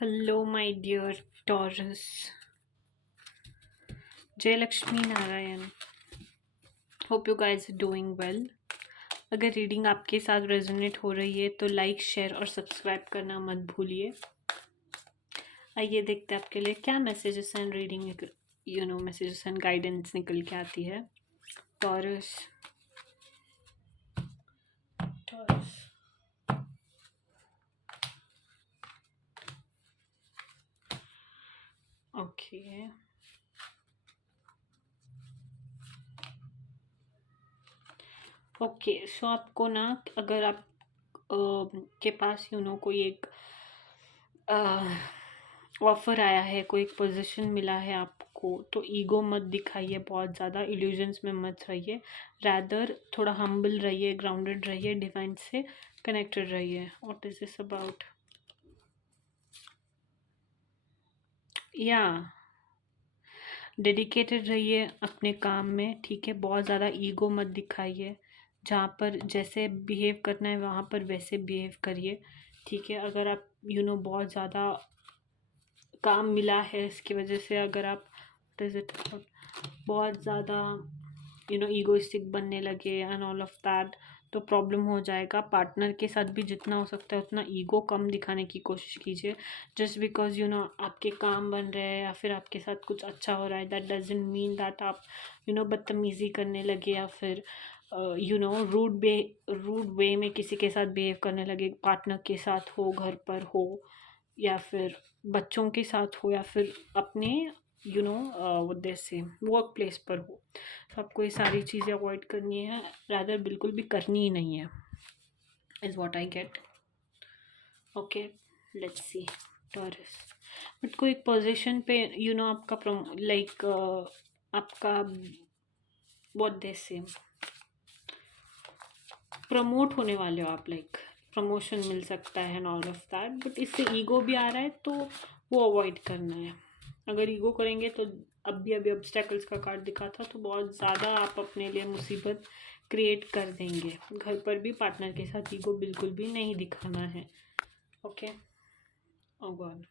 Hello, my dear Taurus. Jay Lakshmi Narayan. Hope you guys are doing well. अगर reading आपके साथ resonate हो रही है तो लाइक शेयर और सब्सक्राइब करना मत भूलिए। आइए देखते हैं आपके लिए क्या messages and reading messages and guidance निकल के आती है। Taurus taurus okay okay so आपको ना अगर आप के पास कोई एक ऑफर आया है, कोई एक पोजीशन मिला है आपको, तो ईगो मत दिखाइए, बहुत ज़्यादा इल्यूजन्स में मत रहिए। रैदर थोड़ा हम्बल रहिए, ग्राउंडेड रहिए, डिवाइन से कनेक्टेड रहिए। What is this about? या डेडिकेटेड रहिए अपने काम में, ठीक है। बहुत ज़्यादा ईगो मत दिखाइए। जहाँ पर जैसे बिहेव करना है वहाँ पर वैसे बिहेव करिए, ठीक है। अगर आप बहुत ज़्यादा काम मिला है इसकी वजह से अगर आप बहुत ज़्यादा ईगोइस्टिक बनने लगे एंड ऑल ऑफ दैट, तो प्रॉब्लम हो जाएगा। पार्टनर के साथ भी जितना हो सकता है उतना ईगो कम दिखाने की कोशिश कीजिए। जस्ट बिकॉज आपके काम बन रहे हैं या फिर आपके साथ कुछ अच्छा हो रहा है, दैट डजेंट मीन दैट आप बदतमीज़ी करने लगे या फिर रूड वे में किसी के साथ बिहेव करने लगे। पार्टनर के साथ हो, घर पर हो, या फिर बच्चों के साथ हो, या फिर अपने से वर्क प्लेस पर हो। तो आपको ये सारी चीज़ें अवॉइड करनी है, रादर बिल्कुल भी करनी ही नहीं है, is what I get. Okay, let's see taurus. But कोई पोजीशन पे आपका लाइक आपका व्हाट दे से प्रमोट होने वाले हो आप, लाइक प्रमोशन मिल सकता है and all of that. But इससे ईगो भी आ रहा है तो वो अवॉइड करना है। अगर ईगो करेंगे तो अभी ऑब्स्टेकल्स का कार्ड दिखा था, तो बहुत ज़्यादा आप अपने लिए मुसीबत क्रिएट कर देंगे। घर पर भी पार्टनर के साथ ईगो बिल्कुल भी नहीं दिखाना है। Okay, O God.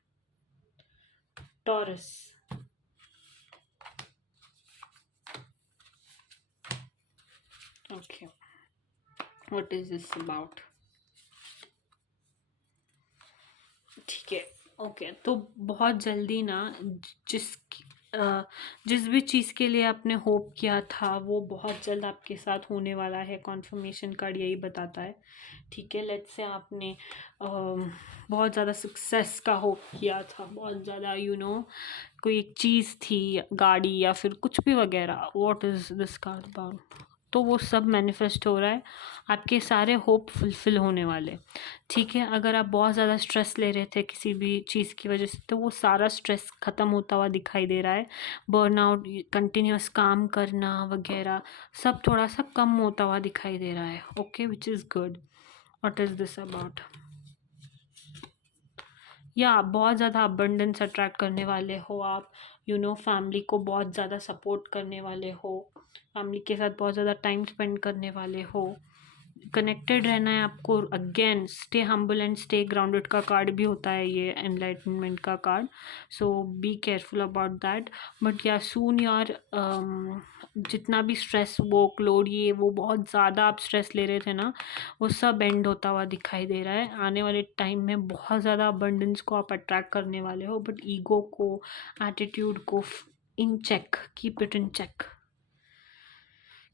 Taurus, okay, what is this about? ठीक है, ओके। तो बहुत जल्दी ना जिस जिस भी चीज़ के लिए आपने होप किया था वो बहुत जल्द आपके साथ होने वाला है। कॉन्फर्मेशन कार्ड यही बताता है, ठीक है। लेट्स से आपने बहुत ज़्यादा सक्सेस का होप किया था, बहुत ज़्यादा कोई एक चीज़ थी, गाड़ी या फिर कुछ भी वगैरह। What is this card about? तो वो सब मैनिफेस्ट हो रहा है, आपके सारे होप फुलफ़िल होने वाले, ठीक है। अगर आप बहुत ज़्यादा स्ट्रेस ले रहे थे किसी भी चीज़ की वजह से, तो वो सारा स्ट्रेस ख़त्म होता हुआ दिखाई दे रहा है। बर्नआउट, कंटिन्यूअस काम करना वगैरह सब थोड़ा सा कम होता हुआ दिखाई दे रहा है। Okay, which is good. What is this about? या बहुत ज़्यादा अबंडेंस अट्रैक्ट करने वाले हो आप, फैमिली को बहुत ज़्यादा सपोर्ट करने वाले हो, फैमिली के साथ बहुत ज़्यादा टाइम स्पेंड करने वाले हो, कनेक्टेड रहना है आपको। Again stay humble and stay grounded का कार्ड भी होता है ये, एनलाइटनमेंट का card. So be careful about that. But या सून योर जितना भी स्ट्रेस, वर्कलोड, ये वो बहुत ज़्यादा आप स्ट्रेस ले रहे थे ना, वो सब एंड होता हुआ दिखाई दे रहा है। आने वाले टाइम में बहुत ज़्यादा अबंडेंस को आप अट्रैक्ट करने वाले हो, बट ईगो को, एटीट्यूड को in check, keep it in check,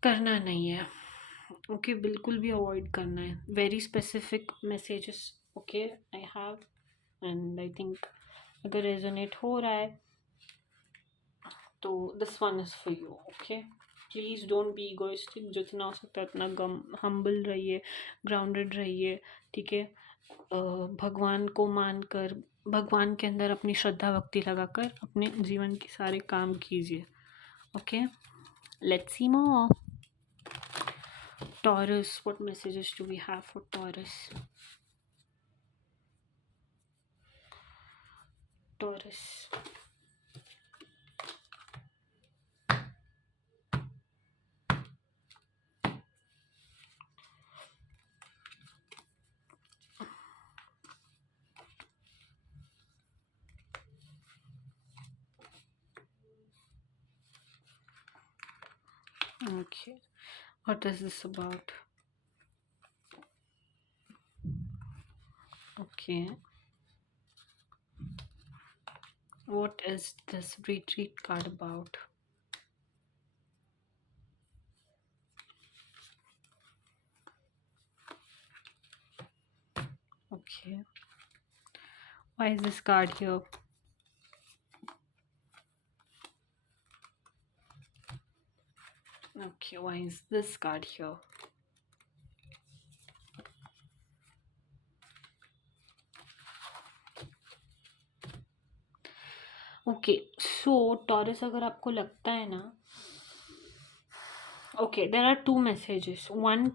करना नहीं है। ओके, बिल्कुल भी अवॉइड करना है। Very specific messages, okay, I have, and I think अगर रेजोनेट हो रहा है तो this one is for you. Okay, please don't be egoistic. जितना हो सकता है उतना हम्बल रहिए, ग्राउंडेड रहिए, ठीक है। भगवान को मानकर, भगवान के अंदर अपनी श्रद्धा भक्ति लगाकर अपने जीवन के सारे काम कीजिए। Okay, let's see more. Taurus, what messages do we have for Taurus? Taurus. Okay. What is this about? Okay. What is this retreat card about? Okay. Why is this card here? Okay, why is this card here? Okay so Taurus अगर आपको लगता है ना okay there are two messages one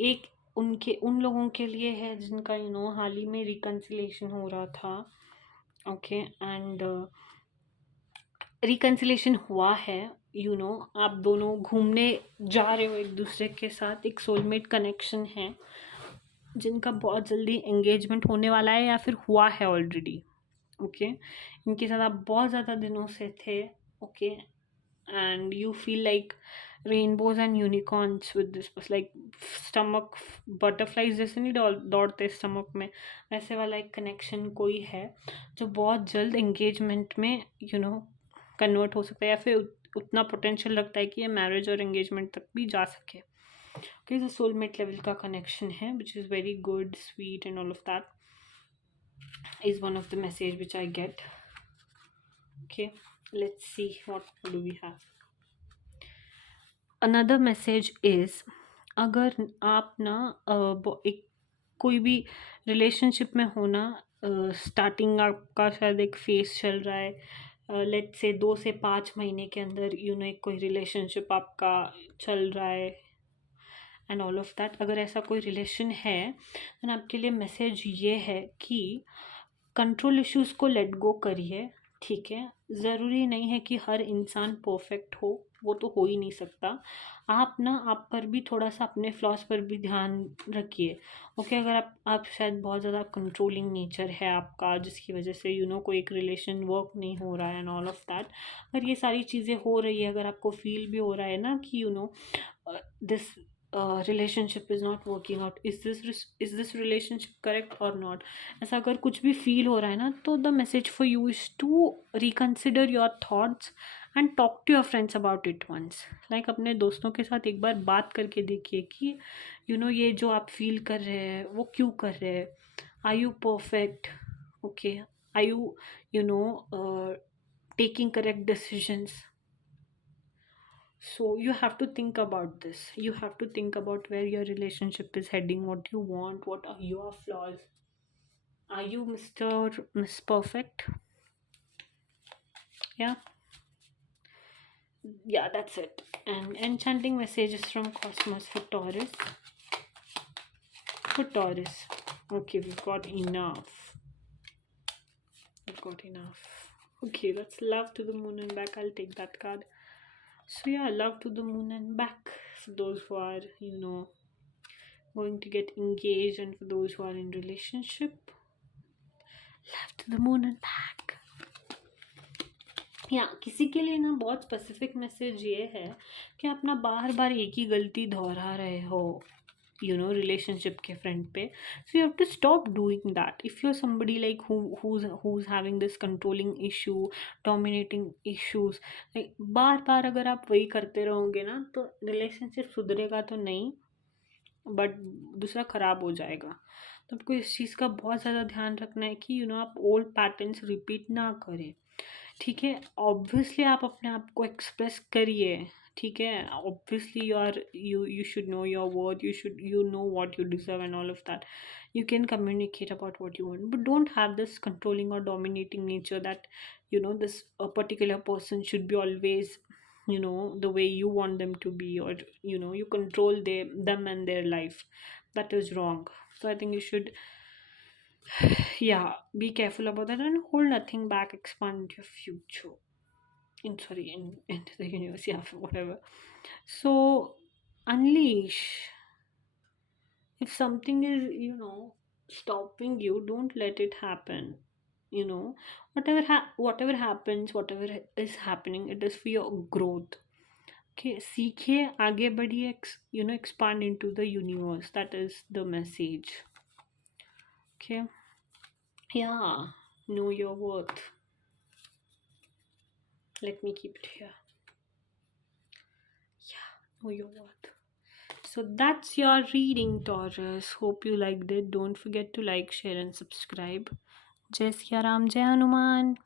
एक उनके उन लोगों के लिए है जिनका हाल ही में रिकन्सिलेशन हो रहा था ओके एंड रिकन्सिलेशन हुआ है आप दोनों घूमने जा रहे हो एक दूसरे के साथ एक सोलमेट कनेक्शन है जिनका बहुत जल्दी एंगेजमेंट होने वाला है या फिर हुआ है ऑलरेडी ओके इनके साथ आप बहुत ज़्यादा दिनों से थे okay and you feel like rainbows and unicorns with this बस लाइक स्टमक बटरफ्लाइज जैसे नहीं दौड़ते स्टमक में वैसे वाला एक कनेक्शन कोई है जो बहुत जल्द एंगेजमेंट में कन्वर्ट हो सकता है या फिर उतना पोटेंशियल रखता है कि ये मैरिज और एंगेजमेंट तक भी जा सके ओके जो सोलमेट लेवल का कनेक्शन है which is very good sweet and all of that is one of the message which I get. Okay, let's see what do we have. Another message is अगर आप ना एक कोई भी relationship में हो ना स्टार्टिंग आपका शायद एक फेस चल रहा है लेट्स से 2 से 5 महीने के अंदर एक कोई रिलेशनशिप आपका चल रहा है एंड ऑल ऑफ दैट अगर ऐसा कोई रिलेशन है देन आपके लिए मैसेज ये है कि कंट्रोल इश्यूज़ को लेट गो करिए ठीक है ज़रूरी नहीं है कि हर इंसान परफेक्ट हो वो तो हो ही नहीं सकता आप पर भी थोड़ा सा अपने फ्लॉज पर भी ध्यान रखिए ओके अगर आप शायद बहुत ज़्यादा कंट्रोलिंग नेचर है आपका जिसकी वजह से कोई एक रिलेशन वर्क नहीं हो रहा है एंड ऑल ऑफ दैट अगर ये सारी चीज़ें हो रही है अगर आपको फील भी हो रहा है ना कि this relationship is not working out is this relationship correct or not ऐसा अगर कुछ भी फील हो रहा है ना तो the message for you is to reconsider your thoughts and talk to your friends about it once like अपने दोस्तों के साथ एक बार बात करके देखिए कि ये जो आप फील कर रहे हैं वो क्यों कर रहे हैं are you perfect okay are you taking correct decisions so you have to think about this you have to think about where your relationship is heading what you want what are your flaws are you Mr. or Miss Perfect yeah yeah that's it and enchanting messages from cosmos for Taurus okay we've got enough okay that's love to the moon and back I'll take that card so yeah love to the moon and back for those who are going to get engaged and for those who are in relationship love to the moon and back या किसी के लिए ना बहुत specific message ये है कि आप ना बार बार एक ही गलती दोहरा रहे हो relationship के फ्रंट पे so you have to stop doing that if you're somebody like who's having this controlling issue dominating issues like बार बार अगर आप वही करते रहोगे ना तो रिलेशनशिप सुधरेगा तो नहीं बट दूसरा ख़राब हो जाएगा तो आपको इस चीज़ का बहुत ज़्यादा ध्यान रखना है कि आप ओल्ड पैटर्न्स रिपीट ना करें ठीक है ऑब्वियसली आप अपने आप को एक्सप्रेस करिए ठीक है obviously you should know your worth you know what you deserve and all of that you can communicate about what you want but don't have this controlling or dominating nature that this a particular person should be always the way you want them to be or you control them and their life that is wrong so I think you should yeah be careful about that and hold nothing back expand your future into the universe yeah whatever so unleash if something is stopping you don't let it happen whatever happens whatever is happening it is for your growth Okay, सीखिए, आगे बढ़िए, expand into the universe. That is the message. Okay, yeah, know your worth. Let me keep it here. Yeah, know your worth. So that's your reading, Taurus. Hope you liked it. Don't forget to like, share, and subscribe. Jai Siya Ram, Jai Hanuman.